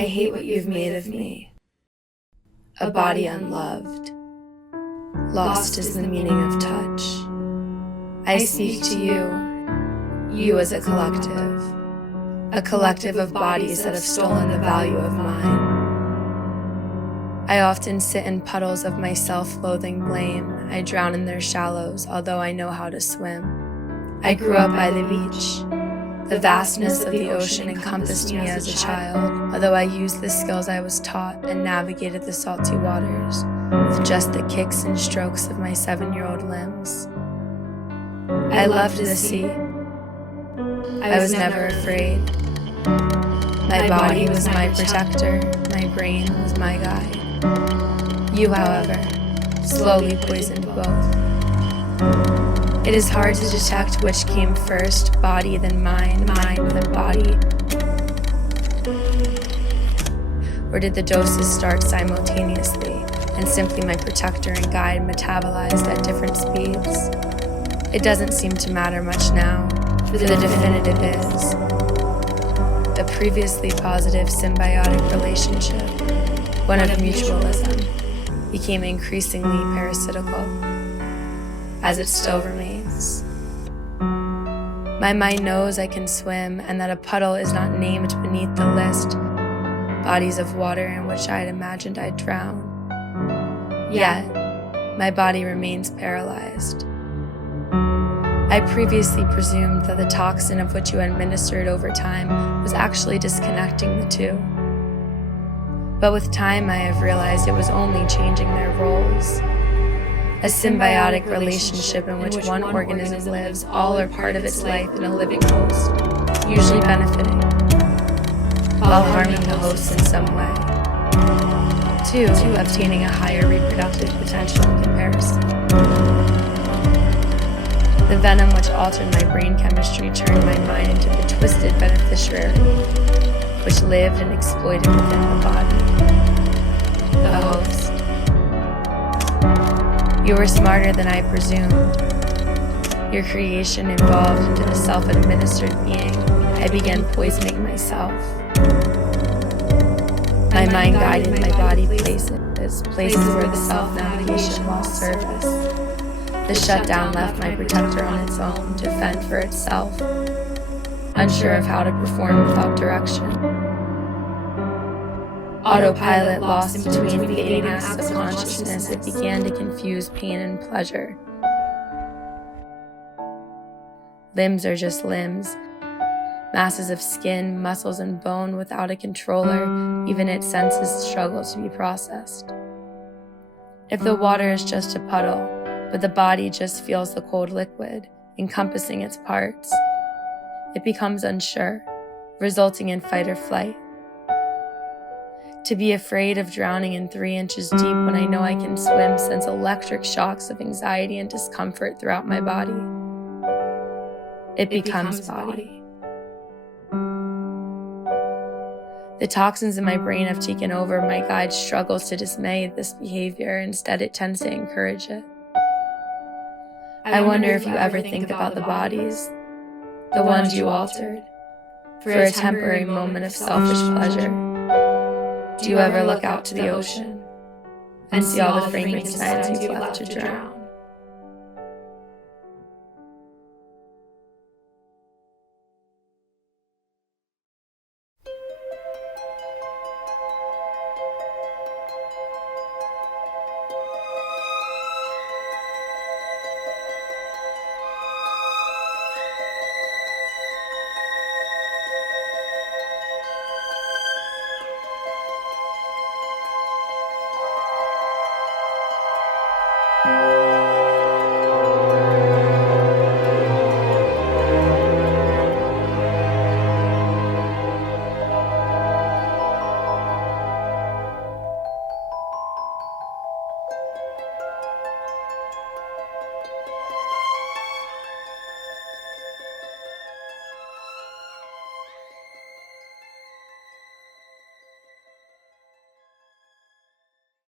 I hate what you've made of me. A body unloved. Lost is the meaning of touch. I speak to you as a collective of bodies that have stolen the value of mine. I often sit in puddles of my self-loathing blame. I drown in their shallows, although I know how to swim. I grew up by the beach. The vastness of the ocean encompassed me as a child, although I used the skills I was taught and navigated the salty waters with just the kicks and strokes of my 7-year-old limbs. I loved the sea. I was never afraid. My body was my protector, my brain was my guide. You, however, slowly poisoned both. It is hard to detect which came first, body then mind, mind then body. Or did the doses start simultaneously, and simply my protector and guide metabolized at different speeds? It doesn't seem to matter much now, for the definitive is a previously positive symbiotic relationship, one of mutualism, became increasingly parasitical, as it still remains. My mind knows I can swim and that a puddle is not named beneath the list, bodies of water in which I had imagined I'd drown. Yet, my body remains paralyzed. I previously presumed that the toxin of which you administered over time was actually disconnecting the two. But with time, I have realized it was only changing their roles. A symbiotic relationship in which one organism lives all or part of its life in a living host, usually benefiting, while harming the host in some way. 2, obtaining a higher reproductive potential in comparison. The venom which altered my brain chemistry turned my mind into the twisted beneficiary, which lived and exploited within the body, the host. You were smarter than I presumed. Your creation evolved into a self-administered being. I began poisoning myself. My mind guided my body places where the self-navigation lost service. The shutdown left my protector on its own to fend for itself, unsure of how to perform without direction. Autopilot lost in between fading acts of consciousness, it began to confuse pain and pleasure. Limbs are just limbs, masses of skin, muscles, and bone without a controller. Even its senses struggle to be processed. If the water is just a puddle, but the body just feels the cold liquid encompassing its parts, it becomes unsure, resulting in fight or flight. To be afraid of drowning in 3 inches deep when I know I can swim sends electric shocks of anxiety and discomfort throughout my body. It becomes body. The toxins in my brain have taken over. My guide struggles to dismay this behavior. Instead, it tends to encourage it. I wonder if you ever think about the bodies, the ones you altered, for a temporary moment of selfish pleasure. Do you ever look out to the ocean and see all the Frankensteins you've left to drown?